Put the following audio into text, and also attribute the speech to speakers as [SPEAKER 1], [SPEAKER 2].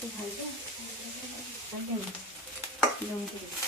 [SPEAKER 1] 이렇게 달고 양념 이런 식